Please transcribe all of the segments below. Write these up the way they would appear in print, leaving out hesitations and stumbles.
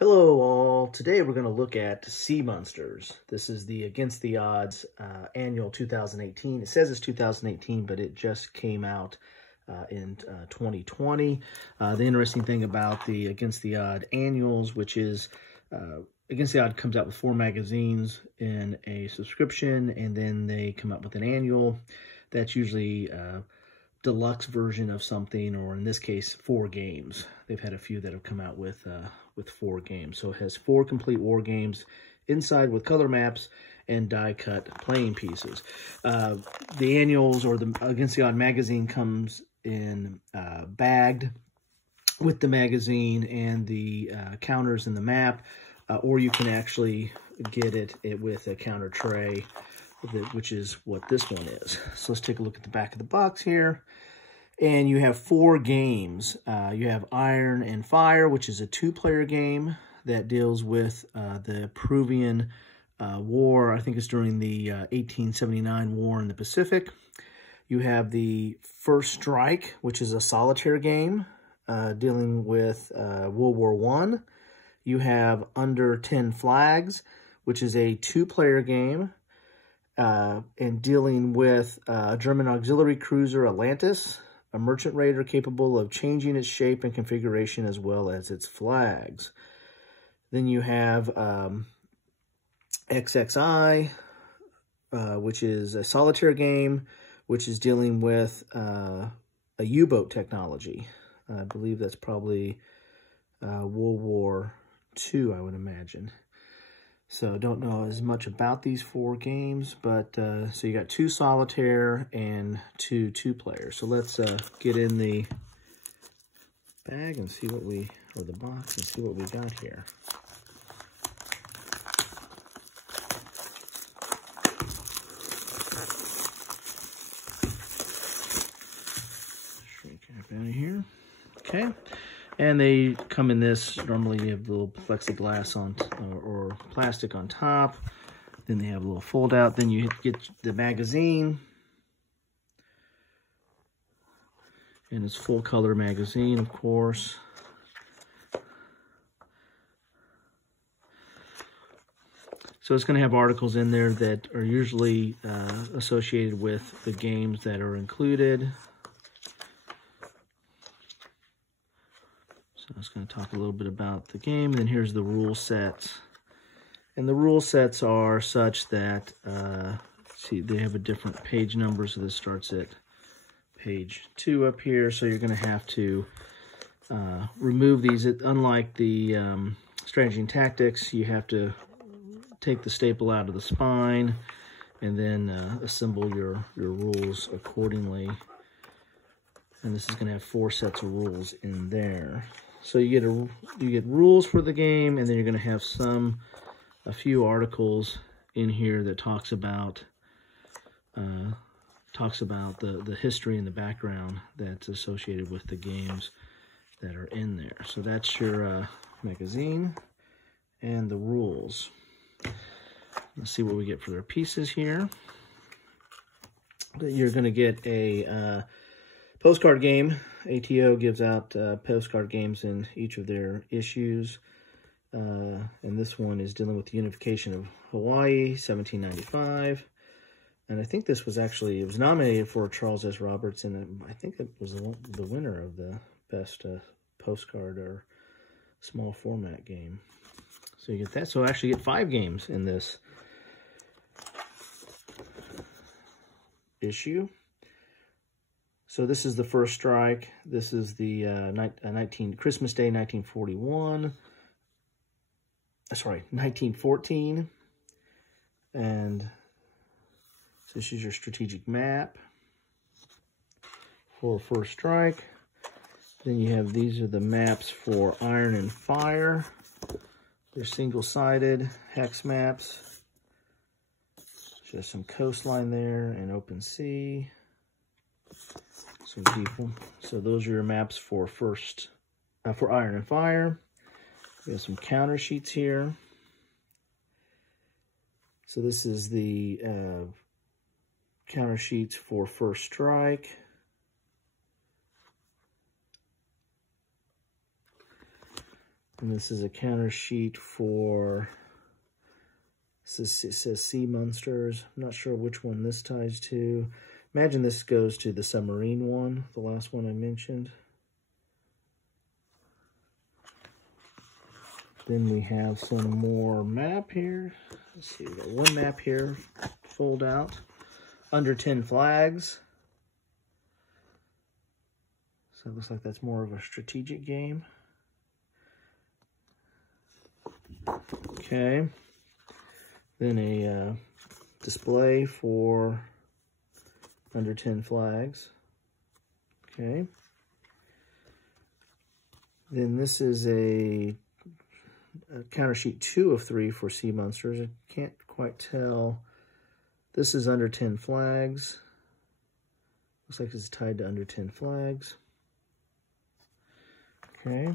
Hello all, today we're going to look at Sea Monsters. This is the Against the Odds annual 2018. It says it's 2018, but it just came out in 2020. The interesting thing about the Against the Odd annuals, which is Against the Odd comes out with 4 magazines in a subscription, and then they come out with an annual. That's usually deluxe version of something, or in this case 4 games. They've had a few that have come out with 4 games. So it has 4 complete war games inside with color maps and die cut playing pieces. The annuals, or the Against the Odd magazine, comes in bagged with the magazine and the counters and the map, or you can actually get it with a counter tray, which is what this one is. So let's take a look at the back of the box here. And you have 4 games. You have Iron and Fire, which is a 2-player game that deals with the Peruvian War. I think it's during the 1879 War in the Pacific. You have the First Strike, which is a solitaire game dealing with World War I. You have Under 10 Flags, which is a 2-player game and dealing with German auxiliary cruiser Atlantis, a merchant raider capable of changing its shape and configuration as well as its flags. Then you have XXI, which is a solitaire game, which is dealing with a U-boat technology. I believe that's probably World War II, I would imagine. So don't know as much about these 4 games, but so you got 2 solitaire and 2 2-player. So let's get in the bag and see what or the box, and see what we got here. Shrink it out of here. Okay. And they come in this, normally you have a little plexiglass on, or plastic on top. Then they have a little fold out. Then you get the magazine. And it's full color magazine, of course. So it's going to have articles in there that are usually associated with the games that are included. I was going to talk a little bit about the game, and then here's the rule sets. And the rule sets are such that, see, they have a different page number, so this starts at page 2 up here, so you're going to have to remove these. Unlike the strategy and tactics, you have to take the staple out of the spine and then assemble your rules accordingly. And this is going to have 4 sets of rules in there. So you get rules for the game, and then you're going to have a few articles in here that talks about the history and the background that's associated with the games that are in there. So that's your magazine and the rules. Let's see what we get for their pieces here. You're going to get a postcard game. ATO gives out postcard games in each of their issues. And this one is dealing with the unification of Hawaii, 1795. And I think this was actually, it was nominated for Charles S. Roberts, and I think it was the winner of the best postcard or small format game. So you get that. So I actually get 5 games in this issue. So this is the First Strike. This is the Christmas Day 1941. Sorry, 1914. And so this is your strategic map for First Strike. Then you have, these are the maps for Iron and Fire. They're single-sided hex maps. Just some coastline there and open sea. Some people. So those are your maps for for Iron and Fire. We have some counter sheets here. So this is the counter sheets for First Strike. And this is a counter sheet for, it says Sea Monsters. I'm not sure which one this ties to. Imagine this goes to the submarine one, the last one I mentioned. Then we have some more map here. Let's see, we got one map here, fold out. Under 10 flags. So it looks like that's more of a strategic game. Okay. Then a display for under 10 flags. Okay. Then this is a counter sheet 2 of 3 for Sea Monsters. I can't quite tell. This is under 10 flags. Looks like it's tied to under 10 flags. Okay.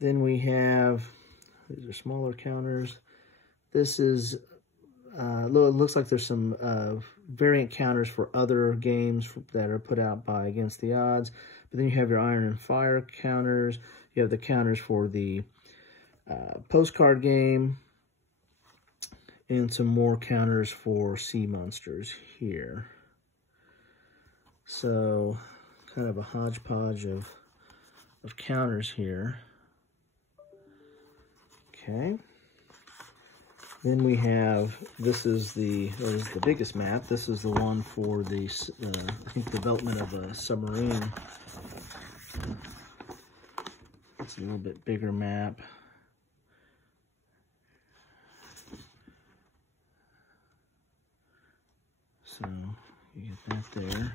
Then we have, these are smaller counters. This is, it looks like there's some variant counters for other games that are put out by Against the Odds. But then you have your Iron and Fire counters. You have the counters for the postcard game. And some more counters for Sea Monsters here. So, kind of a hodgepodge of counters here. Okay. Then we have, this is the biggest map. This is the one for the, I think, development of a submarine. It's a little bit bigger map. So you get that there.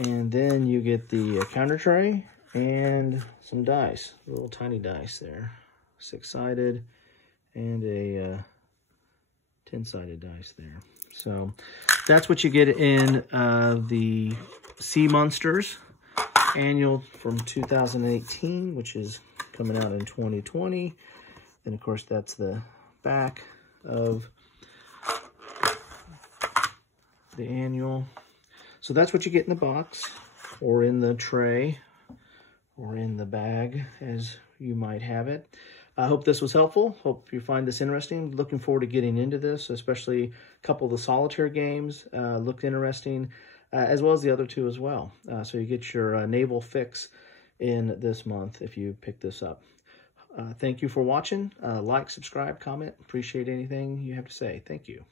And then you get the counter tray and some dice, little tiny dice there. 6-sided and a 10-sided dice there. So that's what you get in the Sea Monsters annual from 2018, which is coming out in 2020. And of course, that's the back of the annual. So that's what you get in the box, or in the tray, or in the bag, as you might have it. I hope this was helpful. Hope you find this interesting. Looking forward to getting into this, especially a couple of the solitaire games looked interesting, as well as the other two as well. So you get your naval fix in this month if you pick this up. Thank you for watching. Like, subscribe, comment. Appreciate anything you have to say. Thank you.